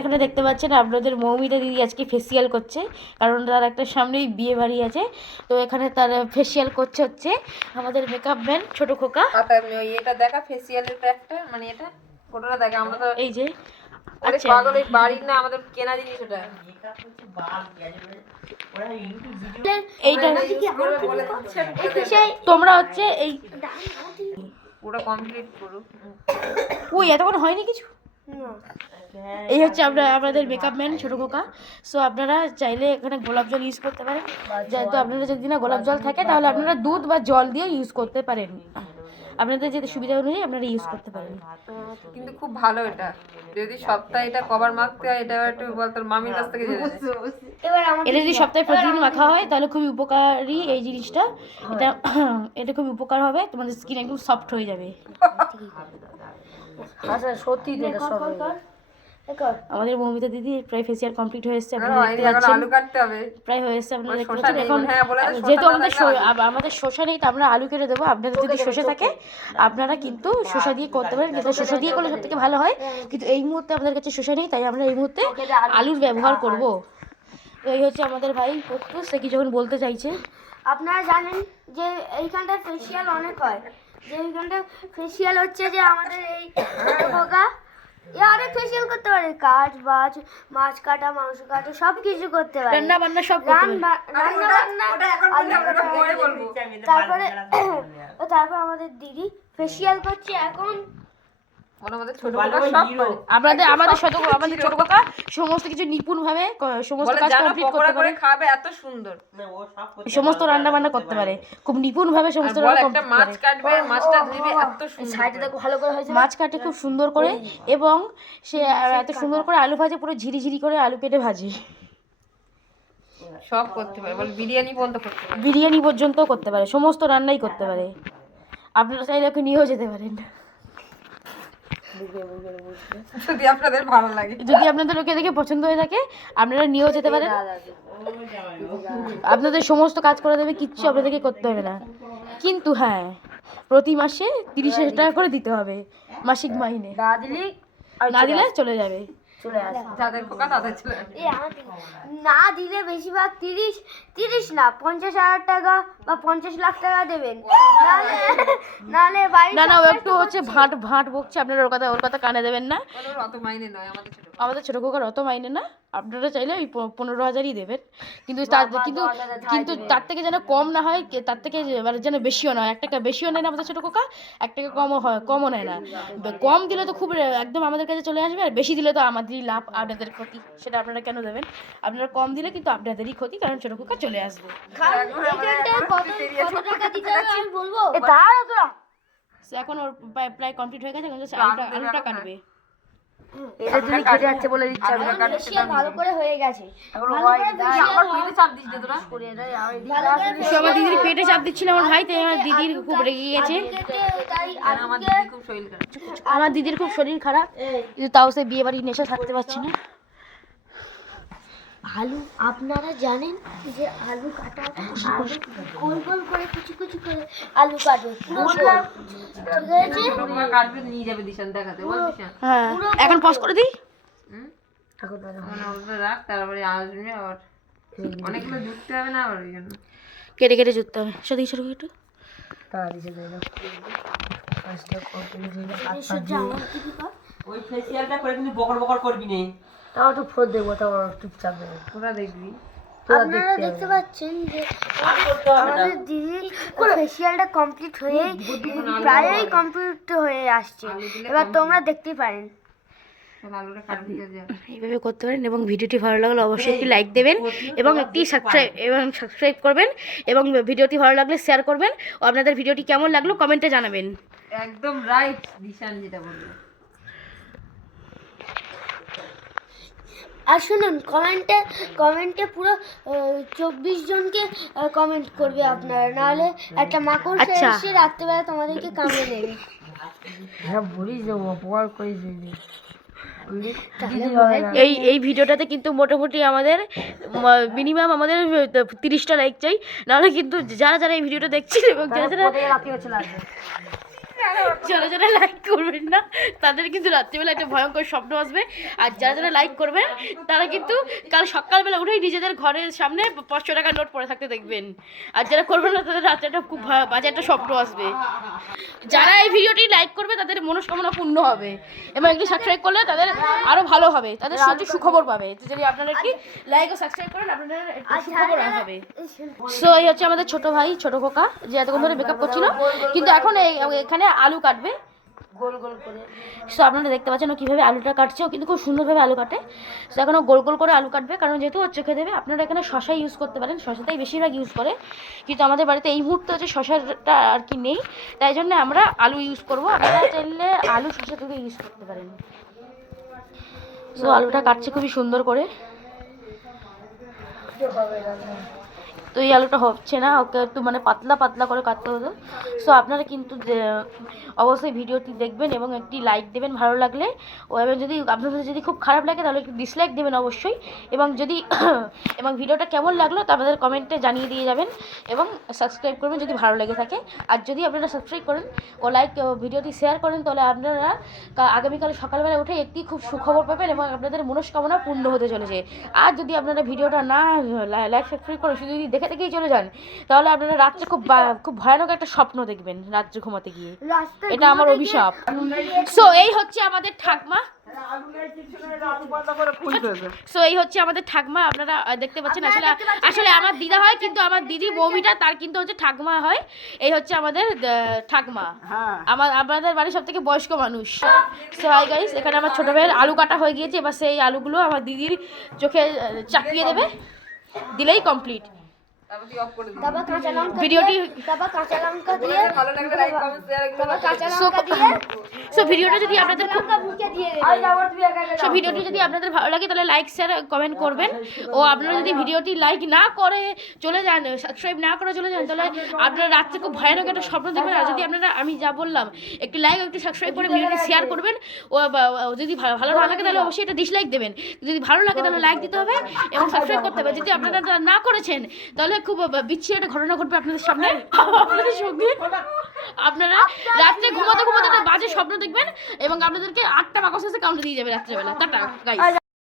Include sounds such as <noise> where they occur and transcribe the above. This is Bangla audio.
এখানে দেখতে পাচ্ছেন আপনাদের মৌমিতা দিদি আজকে ফেসিয়াল করছে কারণ তার একটা সামনেই বিয়ে বাড়ি আছে। তো এখানে তার ফেসিয়াল করছে হচ্ছে আমাদের মেকআপ ম্যান ছোট খোকা। এটা দেখা ফেসিয়ালের প্যাকটা মানে এটা ফটোটা দেখা আমরা তো এই যে আচ্ছা। পাগল এই বাড়ির না আমাদের কেনা জিনিস ওটা। এইটা তোমরা হচ্ছে এই পুরো কমপ্লিট করো ওই এতক্ষণ হয়নি কিছু? এই হচ্ছে আমরা আমাদের মেকআপ ম্যান ছোটো খোকা সো আপনারা চাইলে এখানে গোলাপ জল ইউজ করতে পারেন। যেহেতু আপনারা যদি না গোলাপ জল থাকে তাহলে আপনারা দুধ বা জল দিয়ে ইউজ করতে পারেন। আপনাদের যেতে সুবিধা অনুযায়ী আপনারা ইউজ করতে পারেন। কিন্তু খুব ভালো এটা। যদি সপ্তাহে এটা কভার মাখতে হয় এটা একটু বল তোর মামির কাছ থেকে। এটা যদি সপ্তাহে প্রতিদিন মাখা হয় তাহলে খুবই উপকারী এই জিনিসটা। এটা <clears throat> এটা খুবই উপকার হবে তোমাদের স্কিন একদম সফট হয়ে যাবে। আমাদের মৌমিতা দিদি প্রায় ফেসিয়াল কমপ্লিট হয়ে এসেছে আপনারা দেখতে পাচ্ছেন। আলু কাটতে হবে। প্রায় হয়ে এসেছে আপনারা দেখতে পাচ্ছেন। এখন হ্যাঁ, যেহেতু আমাদের আমাদের শসা নেই তো আমরা আলু কেটে দেবো। আপনাদের যদি শসা থাকে আপনারা কিন্তু শসা দিয়ে করতে পারেন কিন্তু শসা দিয়ে করলে সব থেকে ভালো হয়। কিন্তু এই মুহূর্তে আমাদের কাছে শসা নেই তাই আমরা এই মুহূর্তে আলুর ব্যবহার করব। এই হচ্ছে আমাদের ভাই পক্ষু সে কি যখন বলতে চাইছে? আপনারা জানেন যে এইখানটায় ফেসিয়াল অনেক হয়। যে এইখানটায় ফেসিয়াল হচ্ছে যে আমাদের এই পোকা এ অনেক ফেসিয়াল করতে পারে কাজ বাজ মাছ কাটা মাংস কাটা সব কিছু করতে পারে। রান্না বান্না সব রান্না বান্না তারপরে তারপর আমাদের দিদি ফেসিয়াল করছে এখন। আমাদের ছোট বড় সব পারে আমাদের আমাদের ছোট আমাদের ছোট কাকা সমস্ত কিছু নিপুণ ভাবে সমস্ত কাজ কমপ্লিট করতে পারে। খাবে এত সুন্দর। সমস্ত রান্না বান্না করতে পারে। খুব নিপুণ ভাবে সমস্ত রান্না একটা মাছ কাটবে মাছটা ধুইবে এত সুন্দর করে। ভালো করে হয়েছে মাছ কাটে খুব সুন্দর করে এবং সে এত সুন্দর করে আলু ভাজে পুরো ঝিরি করে আলু কেটে ভাজে। সব করতে পারে বল বিরিয়ানি পর্যন্ত করতে পারে। বিরিয়ানি পর্যন্ত করতে পারে সমস্ত রান্নাই করতে পারে। আপনারা চাইলে ওকে নিয়েও যেতে পারেন। যদি আপনাদের ভালো লাগে। যদি আপনাদের ওকে দেখে পছন্দ হয়ে থাকে আপনারা নিয়েও যেতে পারেন। আপনাদের সমস্ত কাজ করে দেবে কিচ্ছু আপনাদেরকে করতে হবে না। কিন্তু হ্যাঁ প্রতি মাসে তিরিশ হাজার টাকা করে দিতে হবে মাসিক মাইনে না দিলি না দিলে চলে যাবে। চলে আসে। যাদের পোকা তাদের চলে এ না দিলে বেশিরভাগ তিরিশ তিরিশ না পঞ্চাশ হাজার টাকা বা পঞ্চাশ লাখ টাকা দেবেন। নাহলে বাড়ি না না ও একটু হচ্ছে ভাট ভাট বকছে। আপনারা ওর কথা ওর কথা কানে দেবেন না। আমাদের ছোটো খোকার অত মাইনে না। আপনারা চাইলে ওই পনেরো হাজারই দেবেন। কিন্তু তার কিন্তু কিন্তু তার থেকে যেন কম না হয় কে- তার থেকে মানে যেন বেশিও না হয়। এক টাকা বেশিও নেয় না আমাদের ছোটো খোকা এক টাকা কমও হয় কমও নেয় না। কম দিলে তো খুব একদম আমাদের কাছে চলে আসবে আর বেশি দিলে তো আমাদেরই লাভ আপনাদের ক্ষতি সেটা আপনারা কেন দেবেন? আপনারা কম দিলে কিন্তু আপনাদেরই ক্ষতি কারণ ছোটো খোকা চলে আসবে। এইখানটায় কত কত টাকা দিতে হবে আমি বলব? সে এখন ওর প্রায় প্রায় কমপ্লিট হয়ে গেছে আলুটা আলুটা কাটবে। এটা তুমি কেটে যাচ্ছে বলে দিচ্ছি আমি ভালো করে হয়ে গেছে। ভালো করে facial আমার দিদির পেটে চাপ দিচ্ছিল আমার ভাই তাই আমার দিদির খুব রেগে গেছে। আমার দিদির খুব শরীর খারাপ। কিন্তু তাও সে বিয়ে বাড়ির নেশা থাকতে পারছে না। আলু আপনারা জানেন যে আলু কাটা আলু গোল গোল করে কুচি কুচি করে আলু কাটবে ঠিক আছে? ছোট কাটবে নিয়ে যাবে দিশান দেখাতে। বল দিশান। হ্যাঁ। এখন পজ করে দিই? রাখ তারপরে আসবে আবার। অনেকগুলো জুটতে হবে না আবার ওই জন্য। কেটে কেটে জুততে হবে। সত্যি ছোট একটু। ওই ফেসিয়ালটা করে কিন্তু বকর বকর করবি নে। তোরা দেখবি। আপনারা দেখতে পাচ্ছেন যে আমাদের দিদির ফেসিয়ালটা কমপ্লিট হয়ে প্রায়ই কমপ্লিট হয়ে আসছে। এবার তোমরা দেখতেই পারেন। এইভাবে করতে পারেন এবং ভিডিওটি ভালো লাগলে অবশ্যই একটি লাইক দেবেন এবং একটি সাবস্ক্রাইব এবং সাবস্ক্রাইব করবেন এবং ভিডিওটি ভালো লাগলে শেয়ার করবেন। ও আপনাদের ভিডিওটি কেমন লাগল কমেন্টে জানাবেন। একদম রাইট দিশান যেটা বলল। আর শুনুন কমেন্টে কমেন্টে পুরো চব্বিশ জনকে কমেন্ট করবে আপনারা। নাহলে একটা মাকড় আচ্ছা। এসে রাত্রেবেলা তোমাদেরকে কামড়ে নেবে এই এই ভিডিওটাতে কিন্তু মোটামুটি আমাদের মিনিমাম আমাদের তিরিশটা লাইক চাই। নাহলে কিন্তু যারা যারা এই ভিডিওটা দেখছেন এবং যারা যারা যারা যারা লাইক করবেন না তাদের কিন্তু রাত্রিবেলা একটা ভয়ঙ্কর স্বপ্ন আসবে। আর যারা যারা লাইক করবেন তারা কিন্তু কাল সকালবেলা উঠেই নিজেদের ঘরের সামনে পাঁচশো টাকার নোট পড়ে থাকতে দেখবেন। আর যারা করবেন না তাদের রাত্রে একটা খুব বাজে একটা স্বপ্ন আসবে। যারা এই ভিডিওটি লাইক করবে তাদের মনস্কামনা পূর্ণ হবে। এবং একটি সাবস্ক্রাইব করলে তাদের আরও ভালো হবে। তাদের সত্যি সুখবর পাবে। তো যদি আপনারা কি লাইক ও সাবস্ক্রাইব করেন আপনাদের একটা সুখবর হবে। সো এই হচ্ছে আমাদের ছোট ভাই ছোট খোকা যে এতক্ষণ ধরে মেকআপ করছিল। কিন্তু এখন এই এখানে আলু কাটবে। গোল গোল করে। সো আপনারা দেখতে পাচ্ছেন ও কীভাবে আলুটা কাটছে। ও কিন্তু খুব সুন্দরভাবে আলু কাটে। সো এখন ও গোল গোল করে আলু কাটবে। কারণ যেহেতু ওর চোখে দেবে আপনারা এখানে শশা ইউজ করতে পারেন। শশাটাই বেশিরভাগ ইউজ করে। কিন্তু আমাদের বাড়িতে এই মুহূর্তে হচ্ছে শশাটা আর কি নেই। তাই জন্য আমরা আলু ইউজ করব। আপনারা চাইলে আলু শশা দুটো ইউজ করতে পারেন। সো আলুটা কাটছে খুবই সুন্দর করে। তো এই আলুটা হচ্ছে না, ওকে একটু মানে পাতলা পাতলা করে কাটতে হতো সো আপনারা কিন্তু অবশ্যই ভিডিওটি দেখবেন এবং একটি লাইক দেবেন ভালো লাগলে। ও, এবং যদি আপনাদের যদি খুব খারাপ লাগে, তাহলে একটু ডিসলাইক দেবেন অবশ্যই। এবং যদি, <coughs> এবং ভিডিওটা কেমন লাগল, তা আপনাদের কমেন্টে জানিয়ে দিয়ে যাবেন। এবং সাবস্ক্রাইব করবেন যদি ভালো লেগে থাকে। আর যদি আপনারা সাবস্ক্রাইব করেন ও লাইক ভিডিওটি শেয়ার করেন, তাহলে আপনারা আগামীকাল সকালবেলা উঠে একটি খুব সুখবর পাবেন এবং আপনাদের মনস্কামনা পূর্ণ হতে চলেছে। আর যদি আপনারা ভিডিওটা না লাইক সাবস্ক্রাইব করেন, শুধু যদি দেখে দেখেই চলে যান। তাহলে আপনারা রাত্রে খুব খুব ভয়ানক একটা স্বপ্ন দেখবেন রাত্রে ঘুমাতে গিয়ে। এটা আমার অভিশাপ। সো এই হচ্ছে আমাদের ঠাকমা। সো এই হচ্ছে আমাদের ঠাকমা। আপনারা দেখতে পাচ্ছেন আসলে আসলে আমার দিদা হয় কিন্তু আমার দিদি বৌমিটা তার কিন্তু হচ্ছে ঠাকমা হয়। এই হচ্ছে আমাদের ঠাকমা। আমার আমাদের বাড়ির সব থেকে বয়স্ক মানুষ। সো হাই গাইস এখানে আমার ছোট ভাইয়ের আলু কাটা হয়ে গিয়েছে। এবার সেই আলুগুলো আমার দিদির চোখে চাপিয়ে দেবে। দিলেই কমপ্লিট ভিডিওটি সো ভিডিওটা যদি আপনাদের খুব লঙ্কা মুখে দিয়ে দেবে। সো ভিডিওটি যদি আপনাদের ভালো লাগে তাহলে লাইক শেয়ার কমেন্ট করবেন। ও আপনারা যদি ভিডিওটি লাইক না করে চলে যান সাবস্ক্রাইব না করে চলে যান তাহলে আপনারা রাত্রে খুব ভয়ানক একটা স্বপ্ন দেখবেন। আর যদি আপনারা আমি যা বললাম একটি লাইক একটু সাবস্ক্রাইব করে ভিডিওটি শেয়ার করবেন। ও যদি ভালো না লাগে তাহলে অবশ্যই এটা ডিসলাইক দেবেন। যদি ভালো লাগে তাহলে লাইক দিতে হবে এবং সাবস্ক্রাইব করতে হবে। যদি আপনারা না করেছেন তাহলে খুব বিচ্ছিরি একটা ঘটনা ঘটবে আপনাদের সামনে। আপনাদের সঙ্গে আপনারা রাত্রে ঘুমাতে ঘুমাতে একটা বাজে স্বপ্ন দেখবেন এবং আপনাদেরকে আটটা বাকস কামড়ে দিয়ে যাবে রাত্রেবেলা। Tata guys